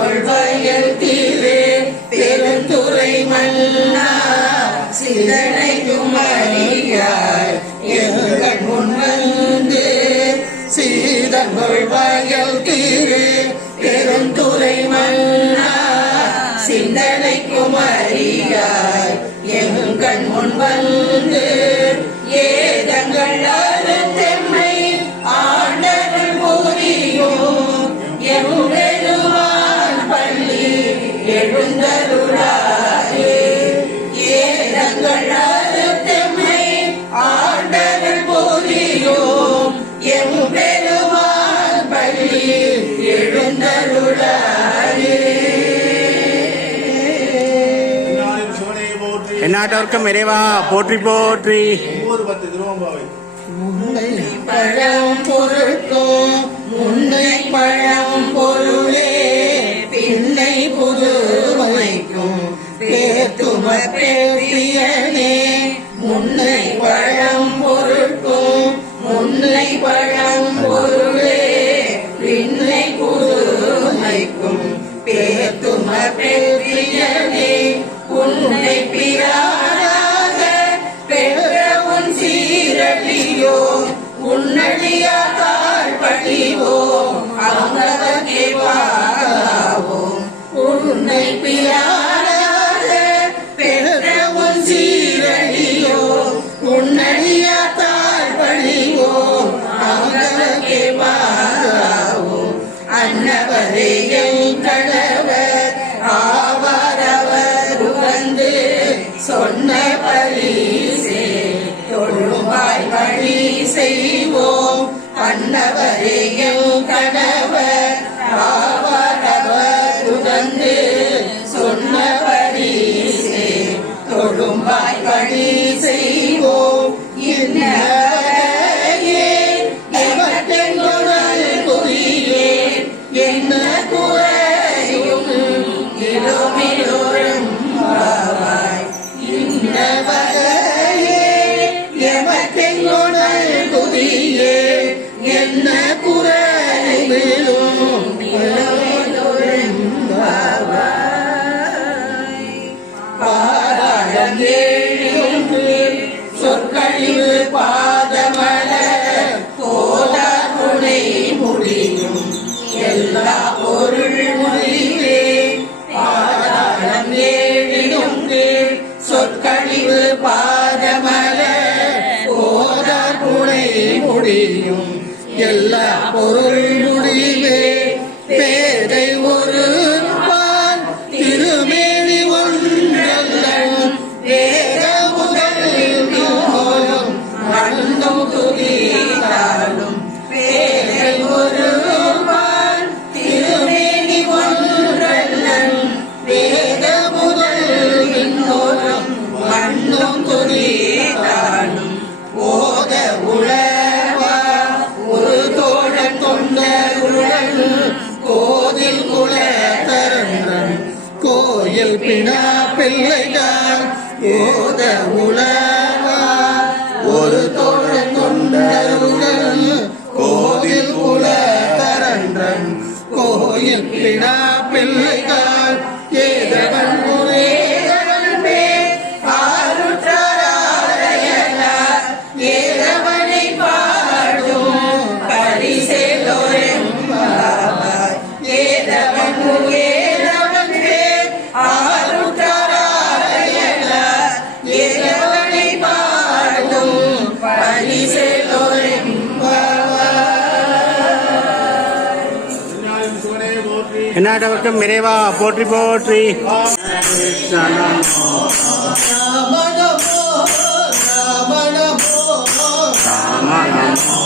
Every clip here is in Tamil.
கொள்வயல் திரு பெருந்துறை மன்னா சிந்தனைக்கும் அறியாய் எங்கள் முன் வந்து சீதன் கொள்வயல் திரு பெருந்துறை மன்னா சிந்தனைக்கும் அறியாய் எங்கள் முன் வந்து ஏதங்கள் அறுத்தெம்மை ஆண்டவர் புரியும் எம்பெருமான் பள்ளி எழுந்தருளாயே ஏதங்கள் அறுத்தெம்மை ஆண்டவர் புரியும் எம்பெருமான் பள்ளி எழுந்தருளாயே. எந்நாட்டவர்க்கும் இறைவா போற்றி போற்றி. முன்னை பழம் பொருட்கும் முன்னை பழம் பொருளே பின்னை புதுமைக்கும் பேத்தும பேத்தியனே முன்னை பழம் பொருட்கும் முன்னை பழம் பொருளே பின்னை புதுமைக்கும் பேத்தும பேத்தியனே உன்னை பிரானாக பெற்ற உன் சீரழியோ உன்னடியால் பழிவோம் அவங்கவகே வாவோம் உன்னை பிரானாக பெற்ற உன் சீரழியோ உன்னடியால் பழிவோம் அவங்கவகே வாவோம் அன்னவரே என் கணவர் ஆவாரவர் வந்து சொன்ன பரிசே தொழுவாய் வழி செய்வோம் அன்னவரே என் கணவர் ஆவாரவர் வந்து சொன்ன பரிசே தொழுவாய் வழி செய்வோம் இன்னே எவற்றெங்குணல் புரியே என்ன குறையும் இளமிலோரும் பாவாய் இன்னவரையே எவற்றெங்குணல் புரியே என்ன குறைவிலும் இளமிலோரும் பாவாய் பாராயம் ஏழியும் சொற்கழிவு பாதமல போதா துணை முடியும் எல்லா பொருள் முடிவே பாதாளம் ஏழிலும் சொற்கழிவு பாதமல போதா துணை முடியும் எல்லா பொருள் முடிவே பேதை ஒரு பால் திருமேனி ஒன்றல்லும் வேத முதல் மண்ணும் துதித்தாலும் பேதை ஒரு பால் திருமேனி ஒன்றல்லும் வேத முதல் மண்ணும் துதித்தாலும் போத உளவா ஒரு தோழன் தொண்டருடன் கோதில் குலத்தரன் கோயில் பினா பிள்ளைகள் போத உளவா ஒரு தோழன் தொண்டருடன் கோதில் குலத்தரன் கோயில் பினா பிள்ளைகள் ஏதவன் முறையவன் பேர் ஆருற்றாராயனார் ஏதவனை பாடும் பரிசேலோரும் பாவாய் ஏதவன் ஏதவன் பேர் ஆருற்றாராயனார் ஏதவனை பாடும் பரிசேலோரும் எந்நாட்டவர்க்கும் இறைவா போற்றி போற்றி. ராம நமோ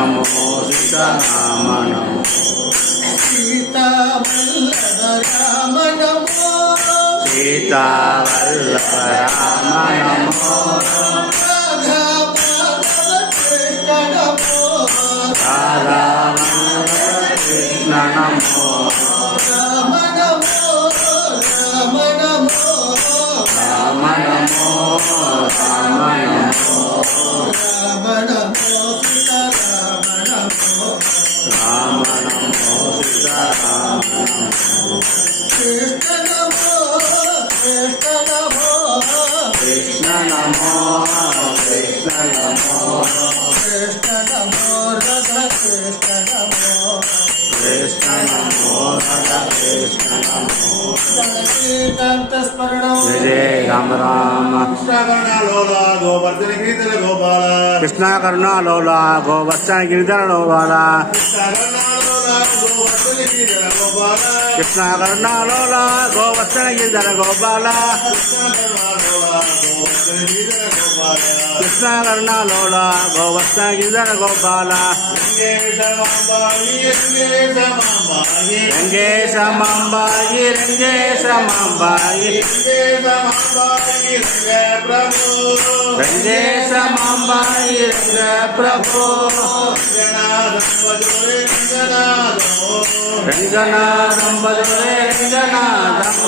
சீதா ராம நமோ சீதா வல்லப ராம நமோ சீதா வல்லப ராம நமோ ராதா கிருஷ்ண நமோ ராதா கிருஷ்ண நமோ ராம நமோ ராம நமோ ராம நமோ ராம நமோ ராம जय जय राम राम कृष्णा करुणा लोला गोवर्धन गिरिधर लोला कृष्णा करुणा लोला गोवर्धन गिरिधर गोपाला कृष्णा करुणा लोला गोवर्धन गिरिधर गोपाला रंगेश मांबाई रंगेश मांबाई रंगेश मांबाई रंग प्रभु रंगनाथम बजरे रंगनाथम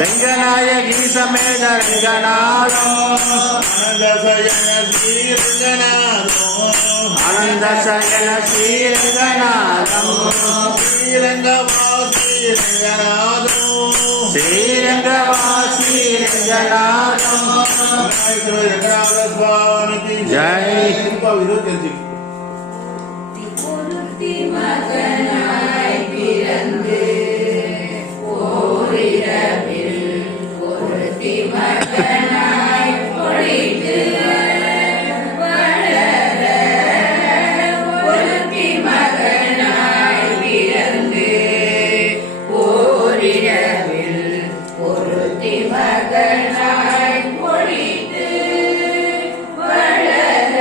रंगनायकी समेत रंगनाथम आनंद शयन श्री रंगनाथम श्रीरंगवासी रंगनाथम जय மகனாய் பிறந்து ஓரிரவில் ஒருத்தி மகனாய் பொழித்து வளர ஒருத்தி மகனாய் பிறந்து ஓரிரவில் ஒருத்தி மகனாய் பொழித்து வளர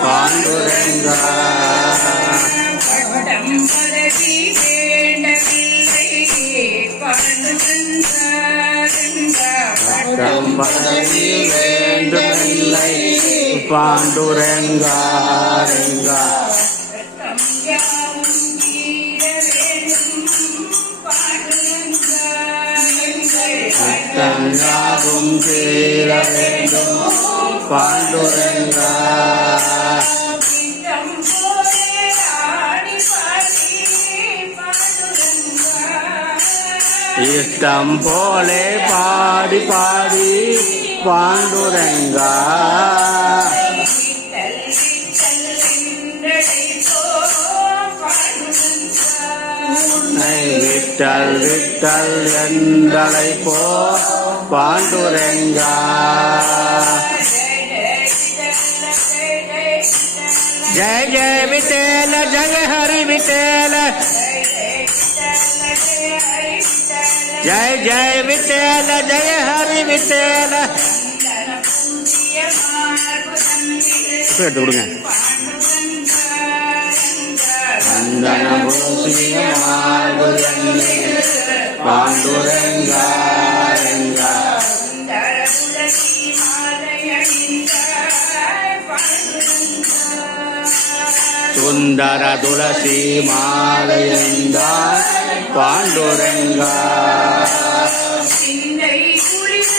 பாண்டுரங்கா பட்டம் பதவி வேண்டுமில்லை பாண்டுரங்கா ரங்கா யாவும் தீர வேண்டும் பாண்டுரங்கா இஷ்டம் போலே பாடி பாடி பாண்டுரங்கா விட்டல் விட்டல் என்றலை போ பாண்டுரங்கா जय जय विठल जय हरि विठल जय जय विठल जय हरि विठल எடுத்து கொடுங்க பாண்டுரங்கா சுந்தர துளசி மாலையந்தார் பாண்டுரங்கா சிந்தை குளிர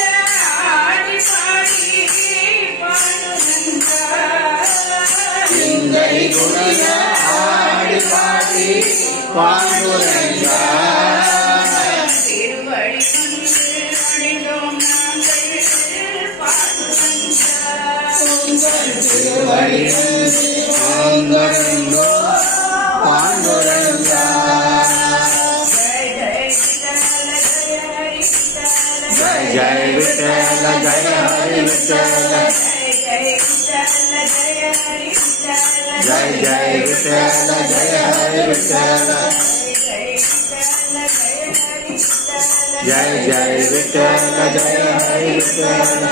ஆடி பாடி பாடுரங்கா சிந்தை குளிர ஆடி பாடி பாண்டுரங்கா திருவடி கொண்டு அணிந்தோம் நாங்கள் பாடுரங்கா திருவடி ஆங்கரங்கோ பாண்டுரங்கா जय विठ्ठल जय हरि विठ्ठल जय जय विठ्ठल जय हरि विठ्ठल जय जय विठ्ठल जय हरि विठ्ठल।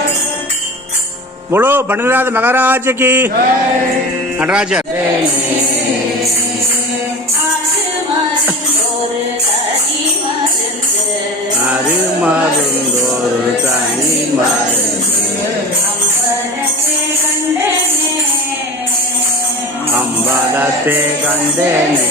बोलो बनराज महाराज की நடராஜ அருமருந்தோரு தனி மருந்து அம்பலத்தை கண்டேனே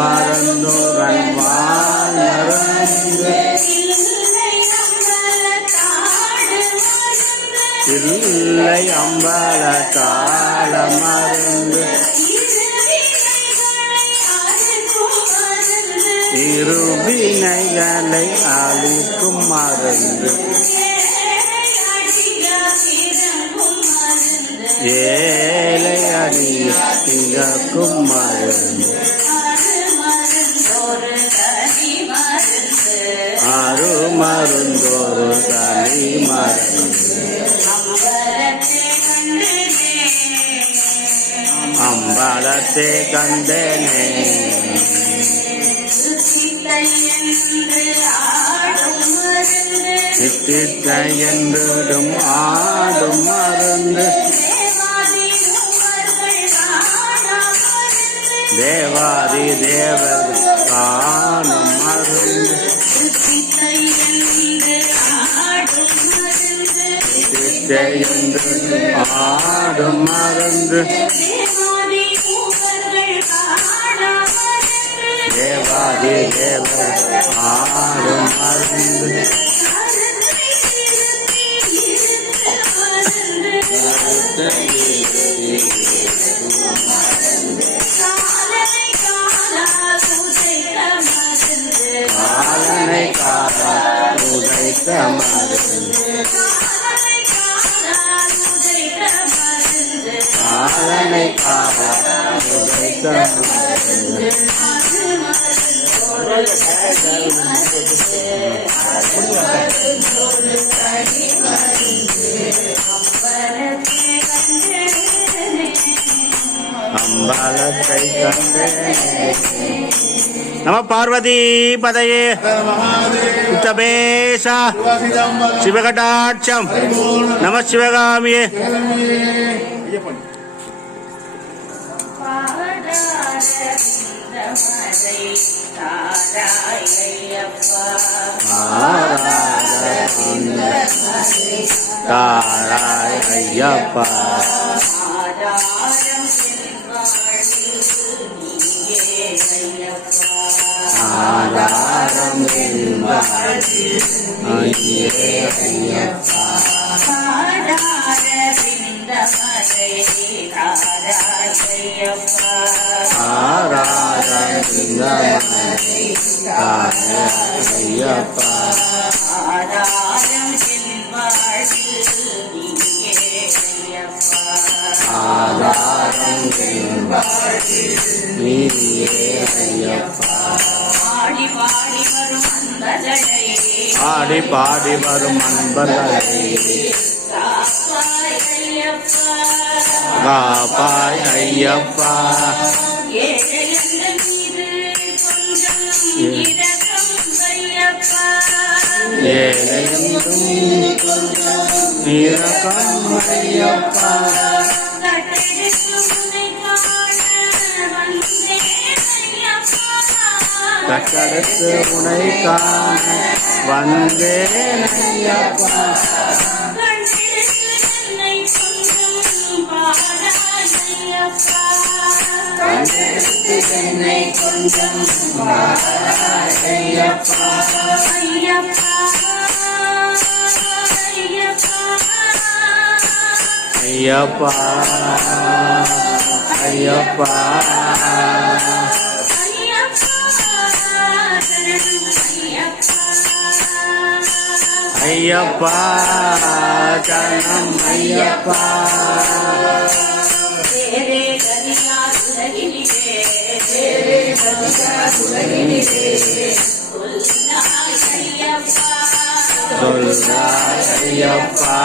திருமருந்துடன் வாழருந்து இல்லை அம்பல கால மருந்து இருவினைகளை அழிக்கும் மருந்து ஏழை அடி இழக்கும் மருந்து அருமருந்தோரு தனி மருந்து அம்பலத்தை கண்டேனே சித்தித்தை என்றும் ஆடும் மருந்து தேவாதி தேவர் காணும் மருந்து சித்தித்தை என்றும் ஆடும் மருந்து தேவாதி தேவர் ஆடும் மருந்து காலனை காலா உதைத்த மருந்து காலனை காலா உதைத்த மருந்து அம்பலத்தை கண்டேனே நம பார்வதி பதையே உத்தபேச சிவகடாட்சம் நம சிவகாமியே தாராய் ஐயப்பா ஆதாரம் ஐயப்பா ஐயப்பா ஆதாரம் நீயே ஐயப்பா ஆடி பாடி வரும் அன்பர்களே காப்பாய் ஐயப்பா ஏழையென்றும் இரக்கம் ஐயப்பா கட்டடத்து உனை காண வந்தேன் ஐயப்பா என்னை கொஞ்சம் ஐயப்பா ஐயப்பா ஐயப்பா ஐயப்பா ஐயப்பா சரணம் ஐயப்பா வேறே கதியா உலகினிலே வேறே கதியா உலகினிலே சொல்லாய் ஐயப்பா சொல்றாய் ஐயப்பா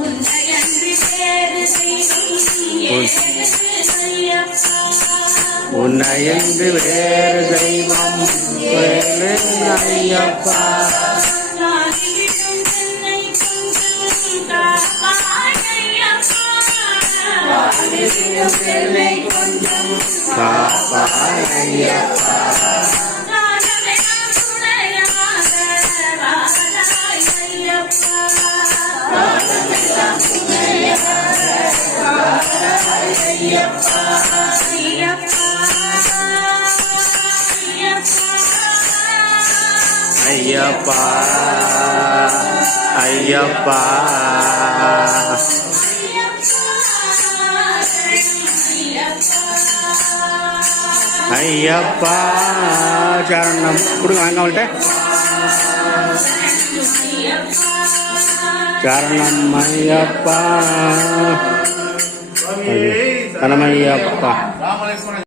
உன்னையன்றி வேறு தெய்வம் ஏது ஐயப்பா உன்னையன்று வேறு தெய்வம் வேறு ஐயப்பா வாழிவிடும் என்னை கொஞ்சம் காப்பாய் ஐயப்பா வாழிவிடும் என்னை கொஞ்சம் காப்பாய் ஐயப்பா காலமெல்லாம் துணையாக வாழாய் ஐயப்பா காலமெல்லாம் துணையாக வாழாய் ஐயப்பா ஐயப்பா ஐயப்பா ஐயப்பா ஐயப்பா ஐயப்பா சரணம் கொடுங்க வாங்க அவங்கள்ட்ட சரணம் ஐயப்பா சரணம் ஐயப்பா